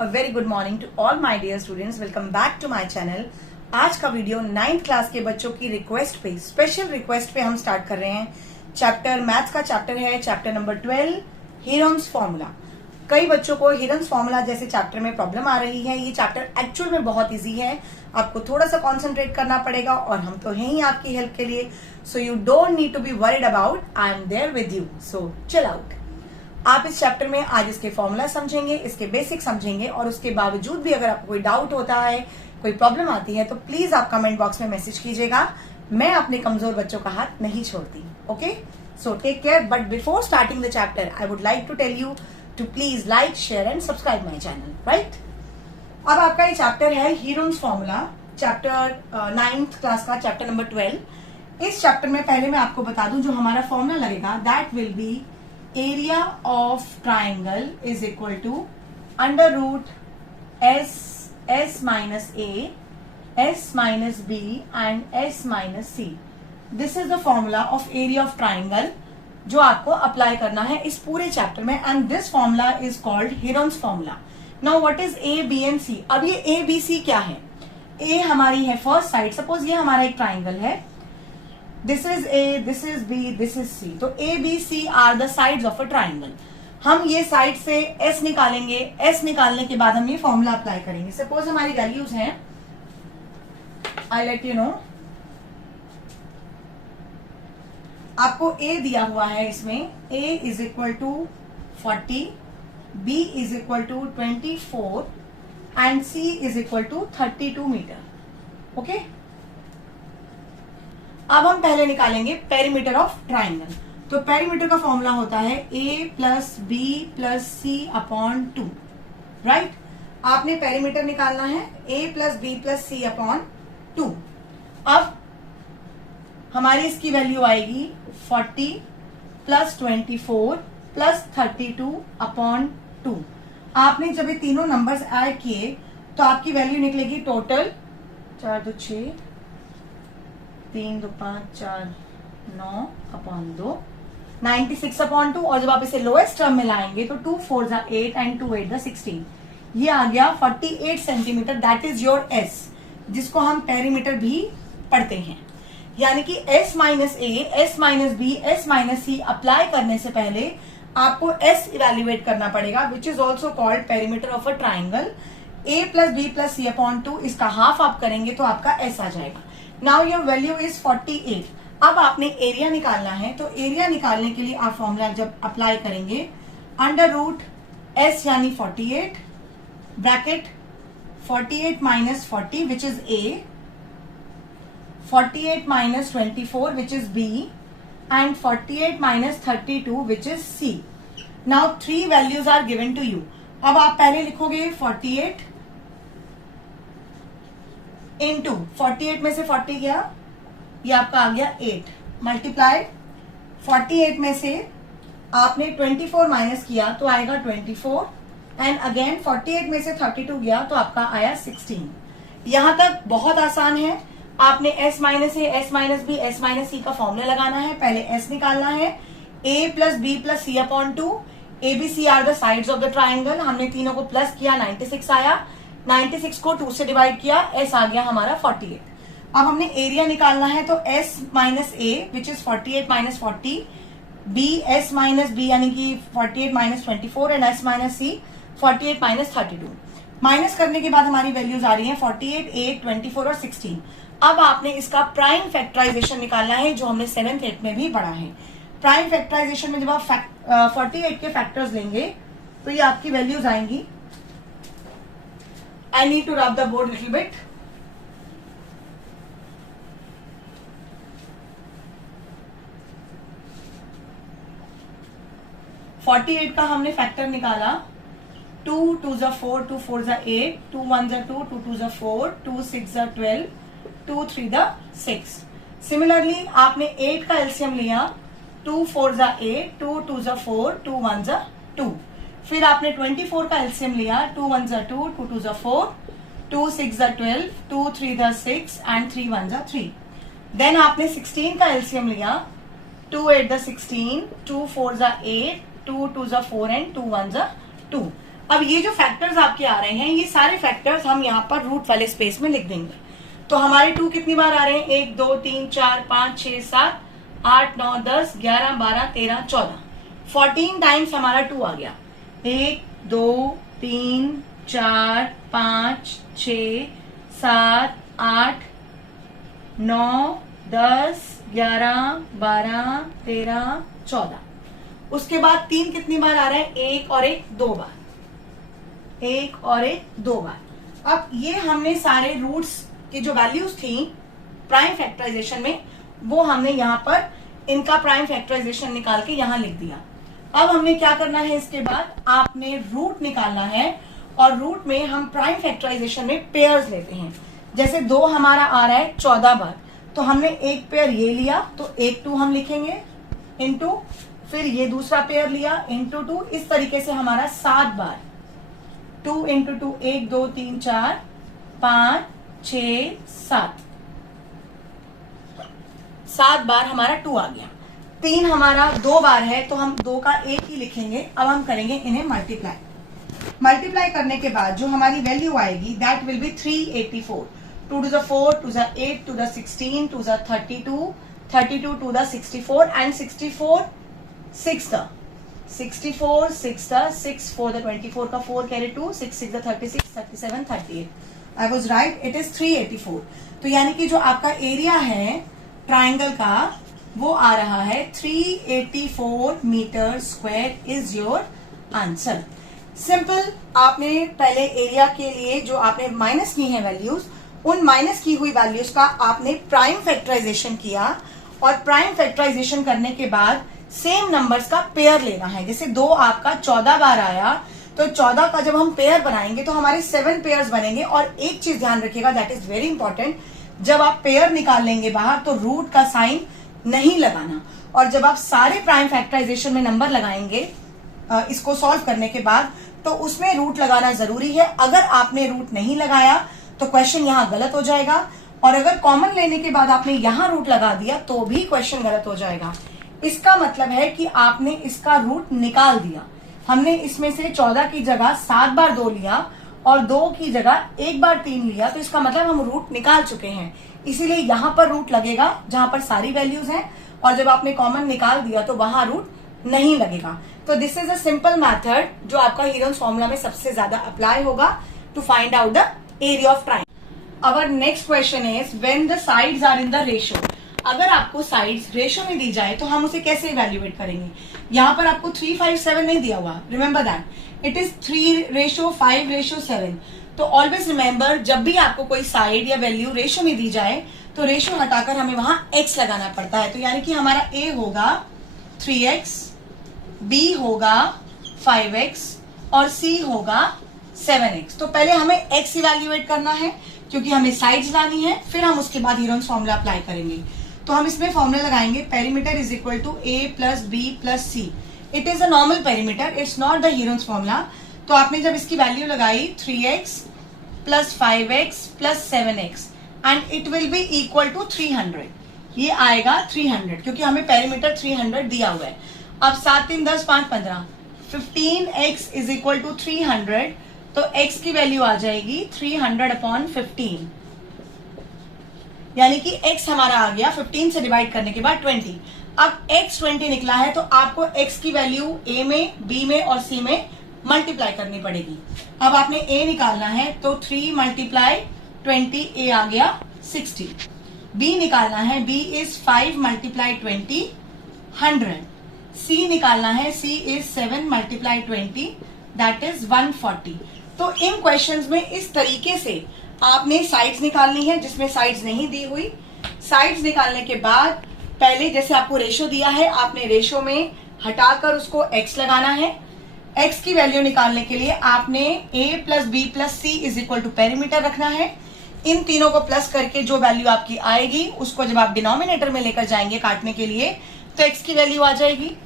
A very good morning to all my dear students. Welcome back to my channel. आज का video 9th class के बच्चों की request पे, स्पेशल रिक्वेस्ट पे हम स्टार्ट कर रहे हैं। चैप्टर मैथ्स का चैप्टर है चैप्टर नंबर 12 हीरोन्स फॉर्मूला। कई बच्चों को हीरोन्स फॉर्मूला जैसे चैप्टर में प्रॉब्लम आ रही है। ये चैप्टर एक्चुअल में बहुत इजी है, आपको थोड़ा सा कॉन्सेंट्रेट करना पड़ेगा और हम तो हैं ही आपकी हेल्प के लिए। So you don't need to be worried about, I am there with you. So chill out. आप इस चैप्टर में आज इसके फॉर्मूला समझेंगे, इसके बेसिक समझेंगे और उसके बावजूद भी अगर आपको कोई डाउट होता है, कोई प्रॉब्लम आती है तो प्लीज आप कमेंट बॉक्स में मैसेज कीजिएगा। मैं अपने कमजोर बच्चों का हाथ नहीं छोड़ती। Okay, so take care. But before starting the chapter I would like to tell you to please like, share and subscribe my channel. Right, अब आपका ये चैप्टर है Heron's formula, chapter 9th class का चैप्टर नंबर 12। इस chapter में पहले मैं आपको बता दूं जो हमारा फॉर्मूला लगेगा, that will be area of triangle is equal to under root s minus a, s minus b and s minus c. This is the formula of area of triangle जो आपको अप्लाई करना है इस पूरे chapter में, and this formula is called Heron's formula. Now what is a, b and c? अब ये a, b, c क्या है? a हमारी है फर्स्ट साइड, सपोज ये हमारा एक ट्राइंगल है, this is a, this is b, this is c. तो a b c are the sides of a triangle. हम ये साइड से एस निकालेंगे, एस निकालने के बाद हम ये फॉर्मूला अप्लाई करेंगे। सपोज हमारी वैल्यूज हैं, आई लेट यू नो, आपको ए दिया हुआ है, इसमें a is equal to 40, b is equal to 24 and c is equal to 32 metre. Okay, अब हम पहले निकालेंगे पेरीमीटर ऑफ ट्राइंगल। तो पेरीमीटर का फॉर्मूला होता है a plus B plus C upon 2। Right, आपने पेरीमीटर निकालना है a plus B plus C upon 2। अब हमारी इसकी वैल्यू आएगी 40 प्लस 24 प्लस 32 अपॉन 2। आपने जब ये तीनों नंबर्स ऐड किए तो आपकी वैल्यू निकलेगी टोटल 4 2 6 3 2 5 4 9 अपॉन 2 96 अपॉन 2। और जब आप इसे लोएस्ट टर्म में लाएंगे तो 2 4 जा 8 एंड 2 8 जा 16। ये आ गया 48 centimetre. That is your s, जिसको हम पेरीमीटर भी पढ़ते हैं। यानी कि s minus a, s minus b, s minus c apply करने से पहले आपको एस इवेल्युएट करना पड़ेगा, which is also called perimeter of a triangle. A plus B plus C upon 2, इसका हाफ आप करेंगे तो आपका एस आ जाएगा। Now your value is 48। अब आपने एरिया निकालना है, तो एरिया निकालने के लिए आप फॉर्मूला जब अप्लाई करेंगे, अंडर रूट एस यानी 48 bracket 48 minus 40 which is A, 48 minus 24 which is B and 48 minus 32 which is C. Now 3 values are given to you. अब आप पहले लिखोगे 48 इंटू 48 में से 40 गया, ये आपका आ गया 8 मल्टीप्लाई 48 में से आपने 24 माइनस किया तो आएगा 24 एंड अगेन 48 में से 32 गया तो आपका आया 16। यहां तक बहुत आसान है। आपने s minus a, s minus b, s minus c का फॉर्मूला लगाना है। पहले s निकालना है, a plus B plus C upon 2। A b c are the sides of the triangle. हमने तीनों को प्लस किया, 96 आया, 96 को 2 से डिवाइड किया, s आ गया हमारा 48। अब हमने एरिया निकालना है, तो s minus A which is 48 minus 40, b s minus B यानी कि 48 minus 24 and s minus C 48 minus 32। Minus करने के बाद हमारी वैल्यूज आ रही हैं 48, 8, 24 और 16। अब आपने इसका प्राइम फैक्टराइजेशन निकालना है, जो हमने 7th 8th में भी पढ़ा है। प्राइम फैक्टराइजेशन में जब आप 48 के फैक्टर्स लेंगे तो ये आपकी वैल्यूज आएंगी। I need to rub the board little bit. $48 का हमने फैक्टर निकाला, 2 2 जा 4, 2 4 जा 8, 2 1 जा 2, 2 2 जा 4, 2 6 जा 12, 2 3 जा 6। सिमिलरली आपने 8 का एलसीएम लिया, 2 4 जा 8, 2 2 जा 4, 2 1 जा 2। फिर आपने 24 का एलसीएम लिया, 2 1 जा 2, 2 2 जा 4, 2 6 जा 12, 2 3 जा 6 एंड 3 1 जा 3। देन आपने 16 का एलसीएम लिया, 2 8 जा 16, 2 4 जा 8, 2 2 जा 4 एंड 2 1 जा 2। अब ये जो फैक्टर्स आपके आ रहे हैं, ये सारे फैक्टर्स हम यहाँ पर रूट वाले स्पेस में लिख देंगे। तो हमारे 2 कितनी बार आ रहे हैं? 1 2 3 4 5 6 7 8 9 10 11 12 13 14, 14 टाइम्स हमारा 2 आ गया। 1 2 3 4 5 6 7 8 9 10 11 12 13 14। उसके बाद 3 कितनी बार आ रहा है? 1 और 1 2 बार, 1 और 1 2 बार। अब ये हमने सारे रूट्स की जो वैल्यूज थी प्राइम फैक्टराइजेशन में, वो हमने यहाँ पर इनका प्राइम फैक्टराइजेशन निकाल के यहाँ लिख दिया। अब हमने क्या करना है? इसके बाद आपने रूट निकालना है, और रूट में हम प्राइम फैक्टराइजेशन में पेयर्स लेते हैं। जैसे 2 हमारा आ रहा है 14 बार, तो हमने एक पेयर ये लिया तो 1 2 हम लिखेंगे इनटू, फिर ये दूसरा पेयर लिया इनटू 2, इस तरीके से हमारा 7 बार 2 इंटू 2 1 2 3 4 5 6 7 बार हमारा 2 आ गया। 3 हमारा 2 बार है तो हम 2 का 1 ही लिखेंगे। अब हम करेंगे इन्हें मल्टीप्लाई करने के बाद जो हमारी वैल्यू आएगी that will be 384। 2 to the 4 to the 8 to the 16 to the 32 32 to the 64 and 64 6 the 64 6 the 6 4 the 24 का 4 carry 2 6 6 the 36 37 38। I was right, it is 384। तो यानी कि जो आपका एरिया है ट्राइंगल का वो आ रहा है 384 meter square is your answer. Simple. आपने पहले एरिया के लिए जो आपने माइनस की है वैल्यूज, उन माइनस की हुई वैल्यूज का आपने प्राइम फैक्टराइजेशन किया, और प्राइम फैक्टराइजेशन करने के बाद सेम नंबर्स का पेयर लेना है। जैसे 2 आपका 14 बार आया, तो 14 का जब हम पेयर बनाएंगे तो हमारे 7 पेयर्स बनेंगे। और एक चीज ध्यान रखिएगा, दैट इज वेरी इंपॉर्टेंट, जब आप पेयर निकाल लेंगे बाहर तो रूट का साइन नहीं लगाना। और जब आप सारे प्राइम फैक्टराइजेशन में नंबर लगाएंगे इसको सॉल्व करने के बाद, तो उसमें रूट लगाना जरूरी है। अगर आपने रूट नहीं लगाया तो क्वेश्चन यहाँ गलत हो जाएगा, और अगर कॉमन लेने के बाद आपने यहाँ रूट लगा दिया तो भी क्वेश्चन गलत हो जाएगा। इसका मतलब है कि आपने इसका रूट निकाल दिया। हमने इसमें से 14 की जगह 7 बार 2 लिया और 2 की जगह 1 बार 3 लिया, तो इसका मतलब हम रूट निकाल चुके हैं। इसीलिए यहाँ पर रूट लगेगा जहां पर सारी वैल्यूज हैं, और जब आपने कॉमन निकाल दिया तो वहां रूट नहीं लगेगा। तो this is a simple method जो आपका हीरोन्स फॉर्मूला में सबसे ज्यादा अप्लाई होगा to find out the area of triangle. Our next question is when the sides are in the ratio. अगर आपको साइड्स रेशियो में दी जाए तो हम उसे कैसे इवेल्युएट करेंगे? यहाँ पर आपको 3 5 7 नहीं दिया हुआ, रिमेंबर दैट इट इज 3:5:7। तो ऑलवेज रिमेंबर, जब भी आपको कोई साइड या वैल्यू रेशियो में दी जाए तो रेशियो हटाकर हमें वहां x लगाना पड़ता है। तो यानी कि हमारा a होगा 3x, b होगा 5x और c होगा 7x। तो पहले हमें x इवेल्युएट करना है क्योंकि हमें साइड्स लानी है, फिर हम उसके बाद हीरोन्स फॉर्मूला अप्लाई करेंगे। तो हम इसमें फॉर्मूला लगाएंगे, perimeter is equal to a plus B plus C. It is a normal perimeter, it's not the Heron's formula. तो आपने जब इसकी वैल्यू लगाई 3x plus 5x plus 7x and it will be equal to 300। ये आएगा 300 क्योंकि हमें perimeter 300 दिया हुआ है। अब 7 3 10 5 15, 15x इज इक्वल टू 300। तो x की वैल्यू आ जाएगी 300/15, यानी कि x हमारा आ गया 15 से डिवाइड करने के बाद 20। अब x 20 निकला है तो आपको x की वैल्यू a में, b में और c में मल्टीप्लाई करनी पड़ेगी। अब आपने a निकालना है तो 3 × 20, a आ गया 60। b निकालना है, b इज 5 × 20, 100। c निकालना है, c इज 7 × 20, दैट इज 140। तो इन क्वेश्चंस में इस तरीके से आपने साइड्स निकालनी है जिसमें साइड्स नहीं दी हुई। साइड्स निकालने के बाद पहले जैसे आपको रेशियो दिया है, आपने रेशियो में हटाकर उसको x लगाना है। x की वैल्यू निकालने के लिए आपने a plus B plus C is equal to perimeter रखना है। इन तीनों को प्लस करके जो वैल्यू आपकी आएगी उसको जब आप डिनोमिनेटर में लेकर जाएंगे काटने के लिए तो x की वैल्यू आ जाएगी।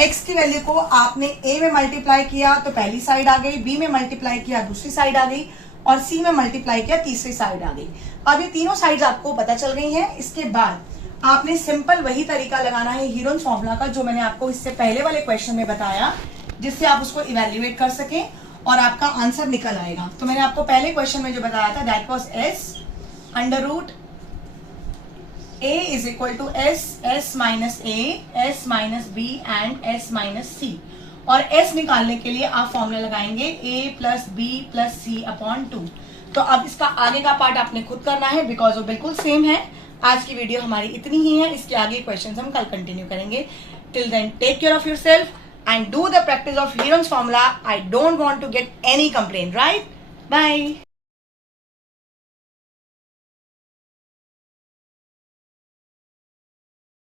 x की वैल्यू को आपने a में मल्टीप्लाई किया तो पहली साइड आ गई, b में मल्टीप्लाई किया दूसरी साइड आ गई और c में मल्टीप्लाई किया तीसरी साइड आ गई। अब ये तीनों साइड्स आपको पता चल गई हैं। इसके बाद आपने सिंपल वही तरीका लगाना है हीरोन्स फॉर्मूला का जो मैंने आपको इससे पहले वाले क्वेश्चन में बताया, जिससे आप उसको इवेल्युएट कर सकें। और आपका आंसर निकल आएगा। तो मैंने आपको पहले क्वेश्चन में जो बताया था that was s under root a is equal to s minus a, s minus b and s minus c। और s निकालने के लिए आप फॉर्मूला लगाएंगे a plus B plus C upon 2। तो अब इसका आगे का पार्ट आपने खुद करना है बिकॉज वो बिल्कुल सेम है। आज की वीडियो हमारी इतनी ही है, इसके आगे क्वेश्चंस हम कल कंटिन्यू करेंगे। Till then take care of yourself and do the practice of Heron's formula. I don't want to get any complaint, right? Bye.